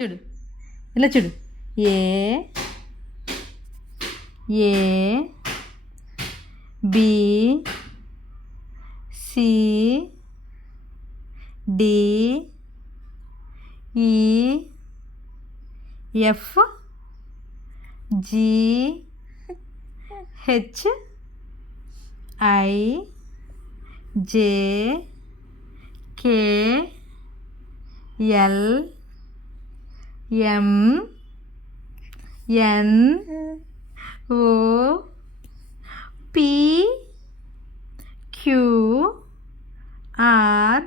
చూడు, ఇలా చూడు. A A B C D E F G H I J K L M N O P Q R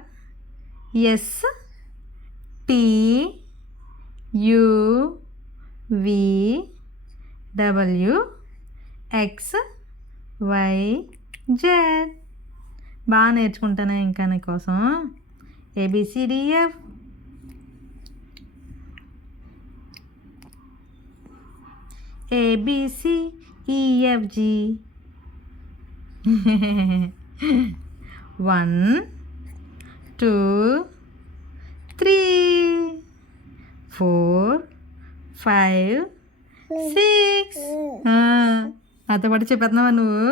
S T U V W X Y Z. బాగా నేర్చుకుంటానే ఇంకా నీకోసం. ABCDF ఏబిసిఈఎఫ్జి 1 2 3 4 5 6 నాతో పాటు చెప్పేస్తున్నావా నువ్వు?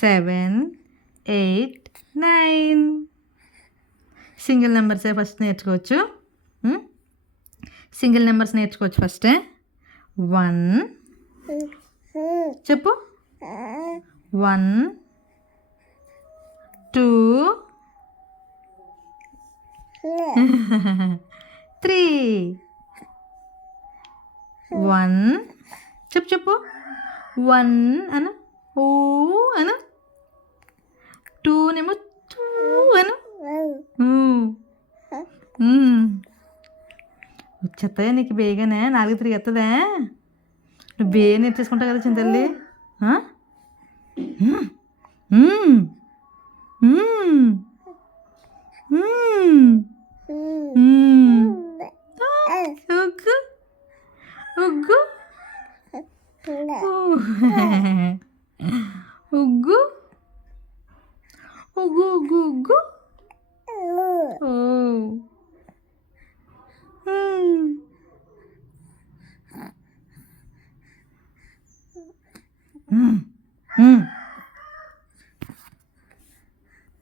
7 8 9. సింగిల్ నెంబర్సే ఫస్ట్ నేర్చుకోవచ్చు. సింగిల్ నెంబర్స్ నేర్చుకోవచ్చు first. 1 చెప్పు. 1 2 3. 1 చెప్పు. 1 అను. ఓ అను. 2 నేమో టూ అను. వచ్చేస్తాయా నీకు బేగానే? 4 తిరిగేస్తుందా? నువ్వు బేగా నేర్చేసుకుంటావు కదా చింతల్లి. ఉగ్గు ఉగ్గు ఉగ్గు ఉగ్గు ఉగ్గు ఉగ్గు